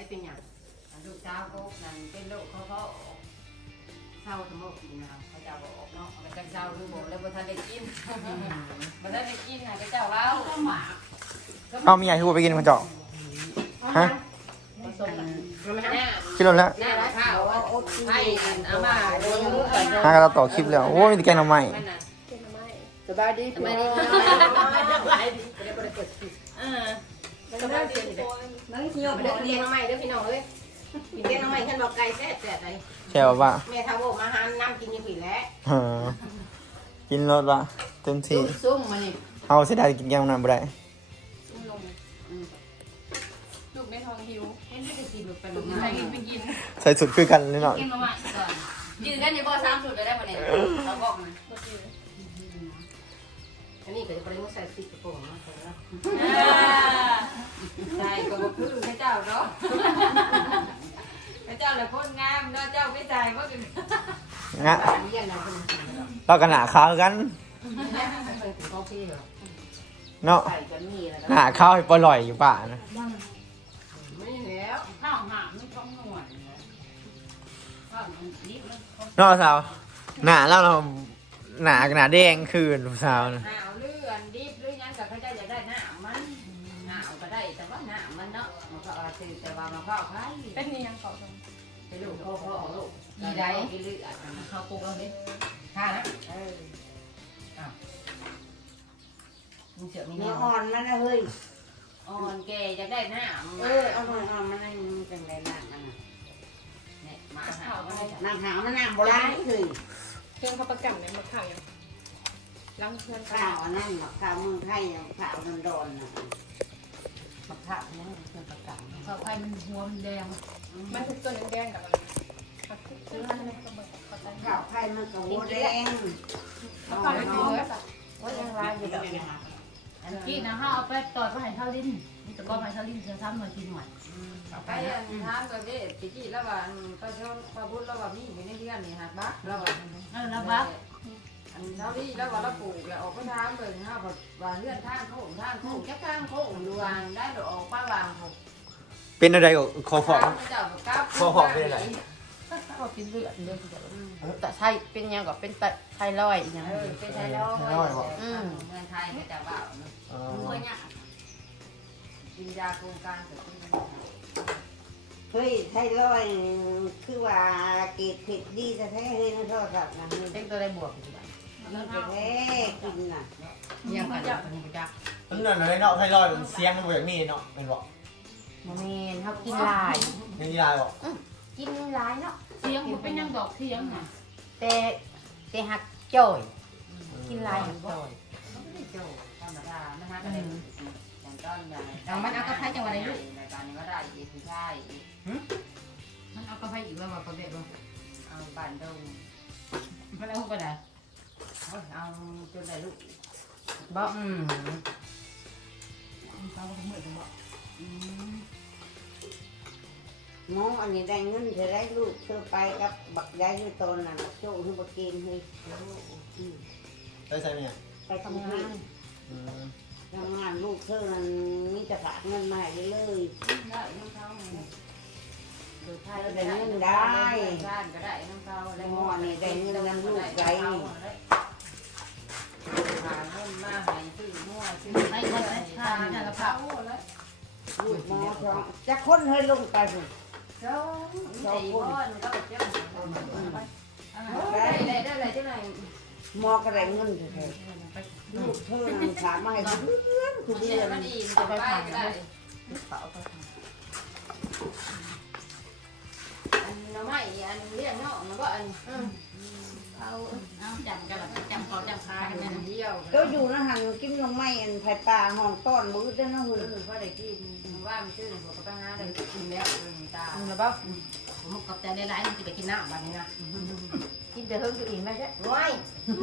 เป็นอย่างลูกสาวเขานั่นเป็นโรคเขาเศร้าทั้งหมดนะเขาจะบอกเนาะเขาจะเศร้าหรือบอกแล้วบ่ทันได้กินบ่ทันได้กินนะก็เจ้าเล่าเอามีใหญ่ที่ไปกินมันเจาะฮะคิดลงแล้วหน้าข้าวให้เอามาโดนมือไปฮะก็ต่อคลิปแล้วโอ้ยมีแกงหน่อไม้สบายดีสบายดีสบายดีไม่ได้เปิดคลิปสบายดีนั่งเที่ยวเด็กเลี้ยงน้องใหม่เด้อพี่น้องเอ้ยเลี้ยงน้องใหม่ขึ้นบอกไก่แซ่บอะไรแช่ว่าแม่ทำโอมาหาน้ำกินยังผีแล้วกินรสละเต็มที่ซุ่มมานี่เอาเสียดายกินแกงหน่อไม้บ่ได้ลูกในท้องหิวเห็นไม่ได้กินไปลงใครมากินไปกินใส่สุดคือกันเลยเนาะกินมาใหม่ก่อนกินกันอยู่บ่3สูตรได้ป่ะเนี่ยเขาบอกมาก็กินอันนี้ก็จะไปมุใส่ติ๊กกระโปรงนะใช่ก็บอกคือพระเจ้าเนาะพระเจ้าแหละคนงามเนาะเจ้าไม่ใจว่าเป็นงะเยี่ยนนะคนเรากันหนาข้าวกันเขาพี่เหรอเนาะใส่กันมีแล้วหนาข้าวให้ปล่อยอยู่ป่านะไม่แล้วข้าวหามไม่ต้องหน่วยข้าวมันนิดมันเนาะสาวหนาแล้วเราหนาแดงคืนสาวนะหนาวเลื่อนดิบหรือยังกับเขาจะอยากได้หน้ามันหนาวก็ได้แต่ว่าหน้ามันเนาะมันก็อาซื้อแต่ว่ามาพ่อใครเป็นเนียงเขาตรงไปลูกพ่อลูกกี่ได้กี่เลือดเขาปลูกเอาดิข้านะมึงเสือมีเนื้เนื้อออ่อนมันนะเฮ้ยอ่อนแกจะได้หน้าเอาหน่อยอ่อนมันนั่นเป็นไรนั่นมันเนี่ยมาหาว่านั่งหามันนั่งโบราณเฮ้ยเครื่องข้าวประกันเนี่ยมาข้าวยังล้างเพื่อนข้าวอันนั้นข้าวเมืองไทยข้าวมันโดนนะมะขามเนี่ยเป็นประกาศข้าวไข่มันหัวมันแดงมันคือตัวแดงกับอะไรซื้อให้มันก็แบบเขาใจข้าวไทยมันก็หัวแดงเขาข้าวมันเนื้อสัตว์ว่ายังไรอยู่ดอกนะอันกี้นะเขาเอาไปต่อยไปให้เท่าลิ้นนี่แต่ก็ให้เท่าลิ้นเสียซ้ำหน่อยกินหน่อยไปทานกับเด็กพี่แล้วว่าก็ชนพระพุทธแล้วว่ามีอยู่ในเรือนนี่ฮะบักแล้วว่าแล้วบ้าอันเท่านี้แล้วว่าเราปลูกแล้วออกไปทางเบิ่งฮะว่าเรือนทางโค้งแค่ทางโค้งดูวางได้หรือออกป้าวางผมเป็นอะไรกับคอฟอกก็กินเลือดเลือดแต่ไทยเป็นยังกับเป็นไทรอยอย่างเป็นไทยร้อยเมืองไทยก็จะว่ากินยาโครงการเกิดขึ้นเฮ้ยไทยลอยคือว่าเกตผิดดีจะแท้เฮ้ยนั่นโทษครับนะเป็นตัวได้บวกดีจะแท้กินน่ะยังกันยังกันจักมันนั่นอะไรเนาะให้ลอยเสียงมันแบบนี้เนาะเป็นบอกโมเมนเขากินลายนี่ลายบอกกินลายเนาะเสียงมันเป็นยังดอกเสียงน่ะแต่หักจ่อยกินลายหักจ่อยโจธรรมดานะฮะก็ได้อย่างต้นอย่างรายการนี้ก็ได้อีกใช่มันเอากระเพาะอีกแล้วมาประเภทว่าเอาบ้านดงมันเอาไปไหนเอาจนได้ลูกบ่เขาก็เหมือนกันบอกน้องอันนี้ได้เงินเธอได้ลูกเธอไปกับบักย้ายอยู่ตอนนั้นโจ้ที่บักกินเฮ้ยได้ใช่ไหมไปทำงานทำงานลูกเธอนั้นมีแต่ฝากเงินมาให้เลยได้น้องเขาคือไทยได้เงินได้บ้านก็ได้น้องเขาได้งอนี่ได้เงินนำลูกไว้นี่หาเงินมาให้ซื้อมั่วซื้อให้คนให้ทานนี่ละครับลูกหมอสองจะคนให้ลงไปสิสองคนก็เจ้าได้เลยที่ไหนหมอก็ได้เงินเถอะลูกเธอนั้นถามมาให้เดือนคือเดือนมันดีจะไปผ่านได้อันน้ำไม้อันเลี้ยงเนาะมันก็อันเอาจำกันละจำเขาจำคาอักันนนะเดียวก็อยู่นะหันกินลงไม้อันไผ่ปลาห้องต้อนมือเด้อนะหุ่นก็ได้กินว่ามันชื่อหัวกระปังงาได้กินแล้วตาหรือเปล่าผมกับใจในร้านมันจะไปกินน้ำแบบนี้นะกินเดือดอยู่อีกไหมจ๊ะว้าย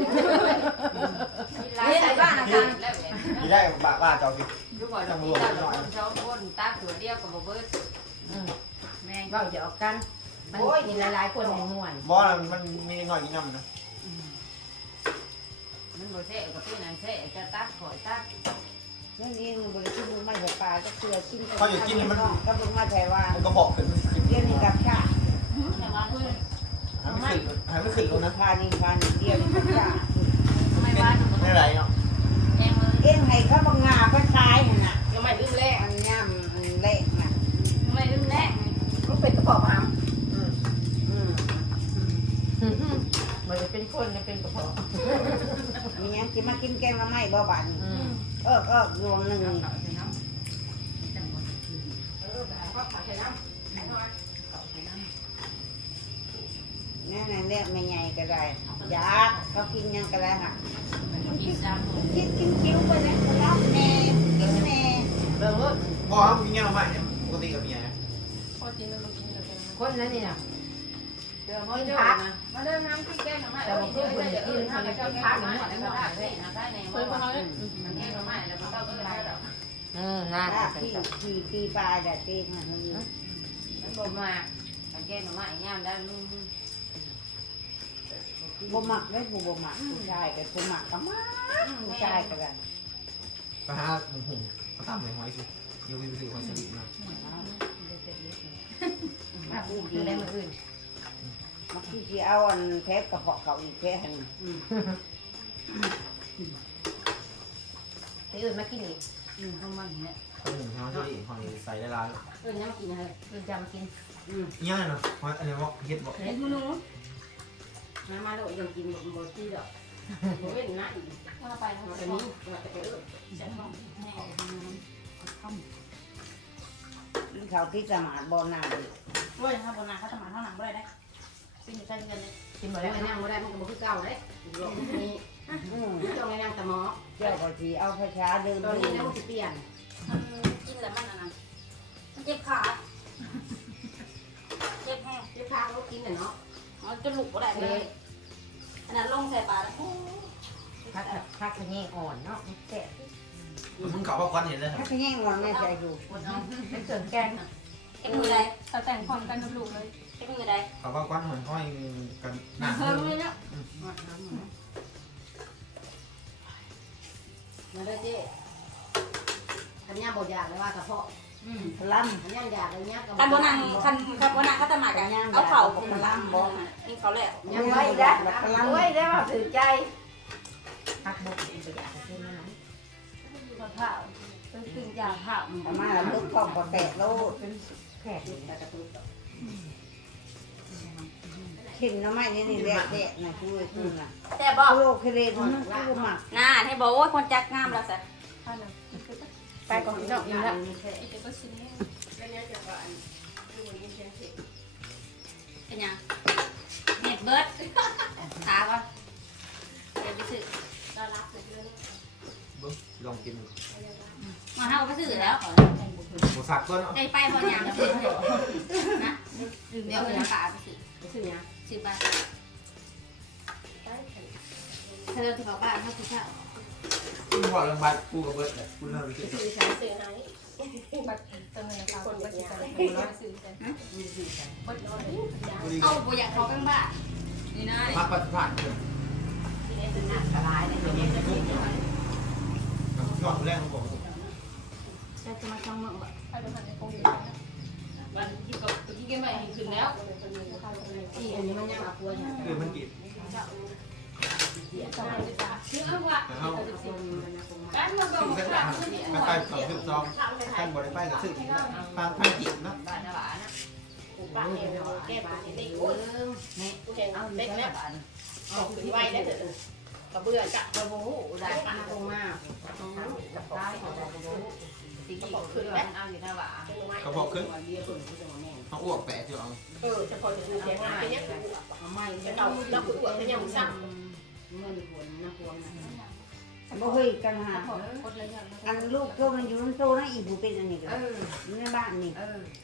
กินร้านใส่บ้านอาจารย์แล้วนี่ได้บ้าเจ้ากินทุกคนจะมีเจ้าคนสองคนตาตัวเดียวกับเบิร์ดแม่ก็จะออกกันมันมีหลายๆคนในหน่วยบอสมันมีหน่อยกินน้ำนะมันโมเสกกับพี่นางเสกจะตักข่อยตักนั่นเองบริกินบุ้งไม่ใส่ปลาก็เกลือกินเขาอยากกินมันก็บุ้งมาใส่วางมันก็บอกขึ้นเรียนนี่กับชาแต่ว่าด้วยหาไม่ขึ้นแล้วนะพานี่เดียวนี่กับชาไม่ว่าไม่ไรเนาะแดงเลยเอ็งให้เขาบังงาไปขายน่ะน้ำใหม่ลืมแรกอันย่ำเละน่ะไม่ลืมแรกมันเป็นกระเพาะหามมันจะเป็นคนเป็นกระเพาะมีหยังจะมากินแกงละไม้บ่บันดวงหนึ่งก็ขาใส่น้ำนั่นแหละไม่ใหญ่ก็ได้ยากเขากินยังก็ได้ค่ะกินซ้ำกินคิ้วไปเลยรับแน่กินแน่เริ่มเลยพ่อครับมีเงี้ยมาใหม่เนี่ยปกติกับเมียพอกินแล้วมันกินแล้วเป็นคนนั้นนี่นะเดี๋ยวเขาจะมาเริ่มน้ำที่แก้หน่อไม้แต่ผมเพิ่งกินเขาจะกินพักหนึ่งหมดแล้วก็ได้เลยนะได้ในเพิ่มเขาเลยมันแก้หน่อไม้แล้วก็ต้องก็ได้หรอกน่าตีปลาแต่ตีมันมันบ่มามันแก้หน่อไม้ย่ามได้บ่หมักได้บ่หมักผู้ชายกับผู้หมักก็มาผู้ชายก็ได้ไปหาหุ่นมาตั้มเลยหอยสิโยวิไปซื้อหอยสลิดมามักคือคือได้มืออื่นมักคือเอาอันแทบกระเพาะเขาอีกแค่หันที่อื่นมากินอีกข้าวมันเนี่ยหอยหอยสลิดหอยใส่ได้ร้านอื่นยังมากินอะไรอื่นจะมากินเงี้ยเนาะหอยอันนี้บอกเฮ็ดบอกเห็นหนูมาแล้วยังกินบ่ที่ดอกบ่เว้นนะอีกว่าไปแล้วมาจะแต่มีนี้มาแต่อื่นฉันบอกแม่กินข้าวที่สมาร์ทบ่หน้าดิด้วยนะครับบนนาเขาจะมาเท่าหนังด้วยได้กินอยู่ใกล้กันเลยกินบ่ได้ไม่นั่งบ่ได้มันก็บ่คือเก่าเลยนี่ต้องให้นั่งแต่หมอเจ้าก็สิเอาภาษาเดิมตอนนี้แล้วมันสิเปลี่ยนกินแล้วมันนะมันเจ็บขาเจ็บแห้งจะพาเขากินน่ะเนาะมันจะหลุกก็ได้เลยอันนั้นลงใส่ปลาแล้วพักขยี้อ่อนเนาะแซ่บมึงเก่าว่าควันเห็นเลยถ้าแง่งอนแม่ใจอยู่คนเอาเป็นส่วนแกงเอ็กมือใดเขาแต่งพร้อมกันลูกเลยเอ็กมือใดเก่าว่าควันหอยห้อยกันหนักเพิ่มเลยเนี่ยมาเด้อเจ๊คันย่าบ่อยากเลยว่ากระเพาะล้คันย่าอยากเลยเนี่ยคันบนังคันบนังเขาจะมากันเอาเข่าผมมาล่ำบ่นี่เขาแหละยังไว้ได้ไว้ได้ว่าถือใจพักบ่กินบ่อยากกินมันนั้นผ้าเป็นตึงยาผ้าำประมาณละลูกท้องก็แตกโลดแขกแต่กระตุ้นขินน้ำไม้นี่แดกนะช่วยคุณน่ะแต่บอกโลกเคเรนคือหมักน่าให้บอกว่าคนจักงามแล้วสิท่านน่ะไปก่อนน้องอิ่มแล้วอีกก็ชิ้นนี้เป็นยังเน็ตเบิร์ดถาก่อนเดี๋ยวไปซื้อลองกินมาห้าไปซื้อแล้วหมูสักก็เนาะได้ไปพอยางซื้อนะเดี๋ยวเงินป่าไปซื้อซื้อหยัง 10 บาทเธอที่เขาบ้านเขาคือข้าวกูบอกเรื่องบัตรกูกับเบิร์ดเลยกูเริ่มรู้สึกซื้อฉันซื้อให้บัตรเติมเงินนะคะคนไปซื้อกันซื้อกันบัตรน้อยกูดีเอาบ่อยากเขาเป็นบ้านี่นะมักปัดผ่านเถอะที่นี่เป็นหนักสลายเลยเนี่ยจะกินหน่อยยอดแรกของผมจะมาช่องเมืองบ่ใครเป็นคนในกองอยู่นะวันที่กับที่กินไปถึงแล้วที่อันนี้มันยังอาป่วยเนี่ยคือมันกินชื่อว่าแต่เขาแป๊บนึงก็ซึ่งมาเส้นค่ะทางไปไปสองสิบสองท่านบริไปกับซึ่งทางกินนะบ้านหวานนะปลูกบ้านเนี่ยแก้บ้านเนี่ยได้โอ้ยนี่กูเห็นเล็กแล้วออกที่ไว้ได้เถอะกระเบื้องกะกระโบได้ปลาลงมาได้ของกระโบสิ่งที่ขึ้นแล้วเอาอยู่หน้าหวานเขาบอกขึ้นเขาอ้วกแปะที่เอาเฉพาะจะดูแค่ไหนเนี่ยไม่เราคืออ้วนแต่ยังไม่ซ้ำเงินหัวนะหัวนะบ่เคยกันหาคนละอย่างอันลูกโตมันอยู่น้ำโตนะอีผู้เป็นอันนี้ก็ในบ้านนี่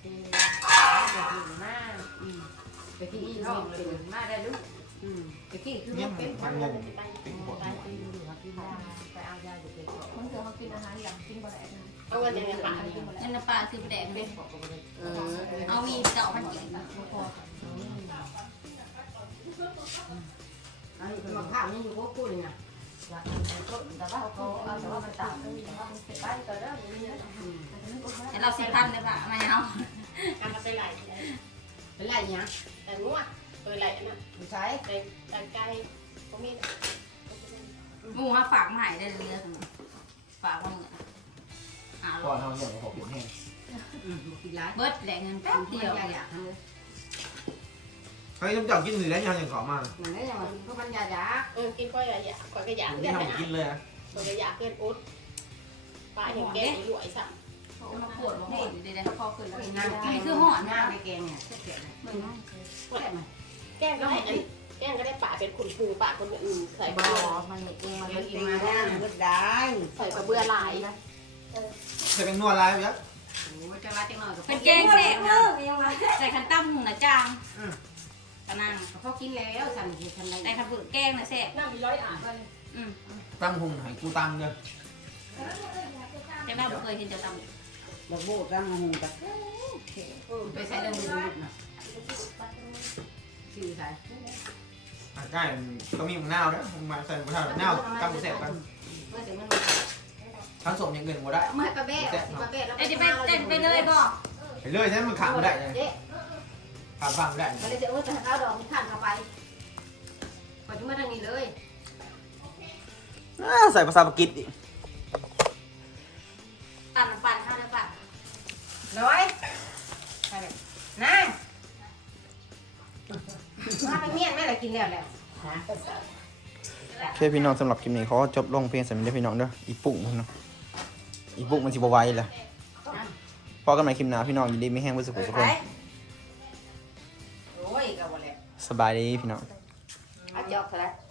มากไปที่อีน้องเลยมาได้ลูกไปที่คือเนี่ยเป็นมันงงติดปวดไปเอายาอยู่เป็นคนเสือเขากินอาหารอย่างกินบ่ได้นะเอาเงินในป่านั่นน่ะปลาคือแดงเป็นเอามีเจาะพันกินไอ้มะพร้าวนี่อยู่พวกกูเลยนะแต่ว่าเขาเอาแต่ว่ามันต่ำแต่ว่ามันเสร็จไปก็ได้แต่เราสิพันเลยป่ะมาเอาการไปไหลเป็นไหลเนี้ยแต่งัวเคยไหลอันนั้นใช้แต่ไก่ก็มีหมูมาฝากมาให้ได้เรื่อยๆฝากว่าเงินก่อนเราอย่างของผิดแห้งกินร้านเบิดแหล่เงินแป๊บเดียวอยากทำเลยเฮ้ยต้องจับกินหรือแล้วยังขอมาเหมือนได้ยังเพราะมันอยากกินก็อยากก็อยากที่ทำกินเลยนะก็อยากเกินอุดปลาเห็นแกงรวยสั่งมาปวดหัวอยู่ดีๆพอขึ้นแล้วน้ำนี่คือห่อน้ำน้ำในแกงเนี่ยแกงเหมือนน้ำแกงก็ได้แกงก็ได้ปลาเป็นขุนปูปลาคนอื่นใส่บ่เบื่อมันเองมันตีมาได้มันได้ใส่กระเบื้อลายใส่เป็นนวดลายไปยักโอ้จังไรจังหน่อยเป็นแกงแซ่บนะใส่ขันตั้มหนะจางกระนังพอกินแล้วสั่นทันไรแต่ขันเปลือกแกงนะแซ่บน้ำมีร้อยอ่านกันตั้มหุงให้กูตั้มเลยแต่เราเคยเห็นเจ้าตั้มบ่โบดำหูตะไปใส่เรื่องมือนะชื่อใส่ใกล้ก็มีมึงนาวนะมึงมาใส่มึงนาวตั้มกูแสบกันเมื่อถึงมันทั้งสมยังเงินหมดได้เมื่อปลาเบ้ปลาเบ้แล้วเอ้ยจะไปเต้นไปเลยบ่ไปเลยใช่มึงขาดไม่ได้เลยเจ๊ขาดฟังไม่ได้มันเลยจะเออจะเอาดอกขันเข้าไปก่อนจะมาทางนี้เลยใส่ภาษาปากีสอีกตัดน้ำปั่นข้าวได้ป่ะร้อยใช่ไหมนั่งมาเป็นเมียนแม่เลยกินแล้วแล้วโอเคพี่น้องสำหรับคลิปนี้เขาจบลงเพียงสำหรับพี่น้องเด้ออีปุ่งเนาะอีปุ่งมันสิบวายเลยพอกันใหม่คลิปหน้าพี่น้องยินดีไม่แห้งไว้สุขสุขคนโอ้ยกับวันแล้วสบายดีพี่น้องอาจจะออกเท่าไหร่